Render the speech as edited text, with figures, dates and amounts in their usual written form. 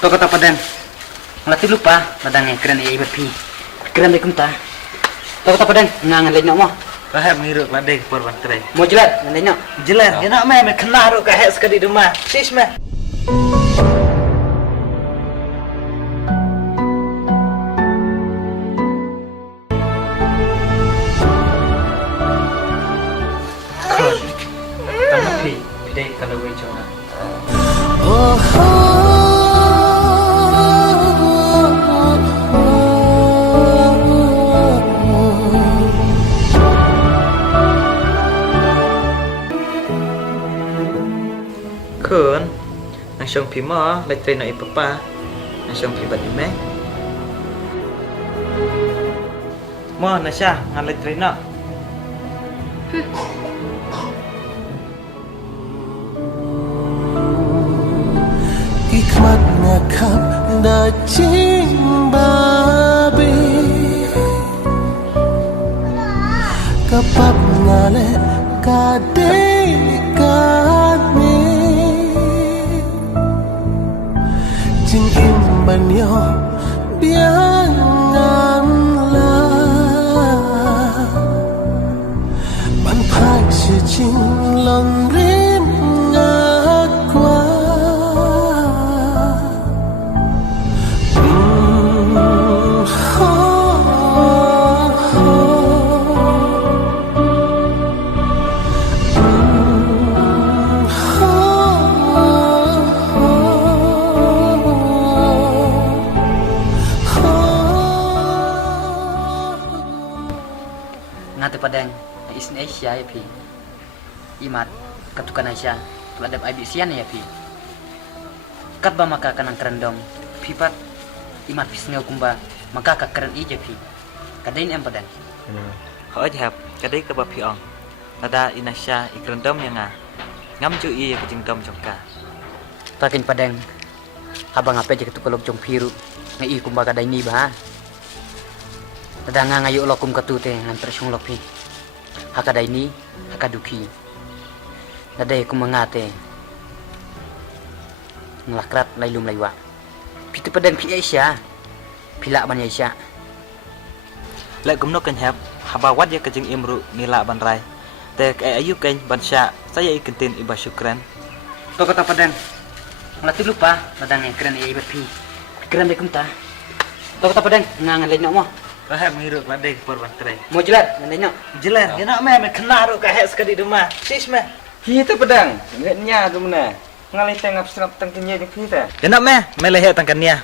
Toko tak padang. Ngelati lupa padangnya keren ya ibat pi. Keren deh kumta. Toko tak padang ngangan lain nak mo. Kahit menghirup ladai por bantrai. Mau jelat ngan lain nak. Jelas, ya nak me kena ro kahit sekali rumah. Sis me. Tamat pi, pidai kalau gue coba. Kun, nang siyang pima, like try na ipapa, nang siyang pibat ni me. Mo na siya, nga like try na. Hikmat ngakap dacing babi kapap ngale kadai kami jing imban yo bianganlah ban phai si jing lon rim ngakwa Ngati padang is Asia ya pi. Imat katukan Asia teladap IBCan ya pi. Kat ba maka kanang kerendong pipat imat pisngau kumba maka ka keren ija pi. Kadain em padang. Họ hẹp, cái đấy cái bắp phiong. Nada inasya ikrendom yang ngam cu iya kejengdom jongka. Takin padang. Abang apa aja ketukalog jong piru ngai kumba kadain ni ba. Tadanga ngayo lokum katute ngan presyong lopi. Hakada ini, hakaduki. Naday kumangate. Ngelakrat laylum laywa. Pitu padang pi Asia. Pila ban Asia. Lại cũng nó kênh hẹp, haba wat ya kejeng imru nila ban rai. Te ayu kênh ban sya, saya ikin tin iba syukran. Toko tak padang. Ngelati lupa padangnya keren ya ibat pi. Keren deh kumta. Toko tak padang ngangan lain nak mo. Kahit menghirup ladai por bantrai. Mau jelat ngan lain nak. Jelas, ya nak me kena ro kahit sekali rumah. Sis me. Kita pedang, ngetnya tu mana? Ngalih tengap serap tengkenya di kita. Ya nak me lehet tangkan nia.